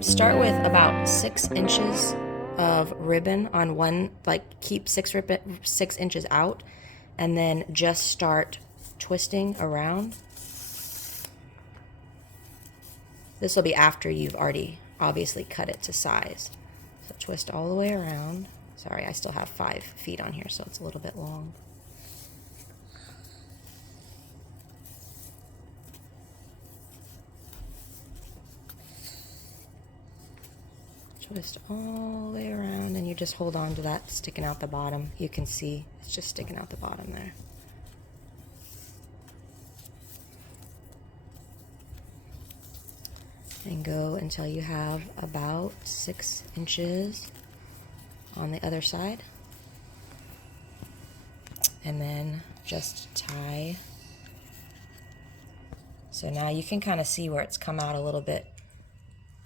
start with about 6 inches of ribbon on one, like keep 6 inches out, and then just start twisting around. This will be after you've already obviously cut it to size. So twist all the way around. Sorry, I still have 5 feet on here, so it's a little bit long. Twist all the way around, and you just hold on to that sticking out the bottom. You can see it's just sticking out the bottom there. And go until you have about 6 inches on the other side. And then just tie. So now you can kind of see where it's come out a little bit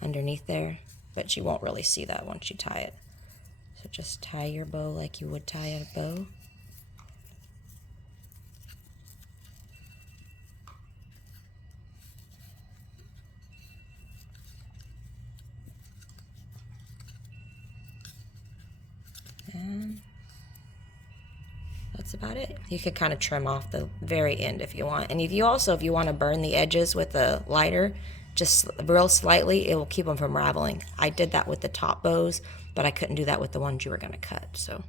underneath there, but you won't really see that once you tie it. So just tie your bow like you would tie a bow. And that's about it. You could kind of trim off the very end if you want. And if you want to burn the edges with a lighter, just real slightly, it will keep them from raveling. I did that with the top bows, but I couldn't do that with the ones you were going to cut. So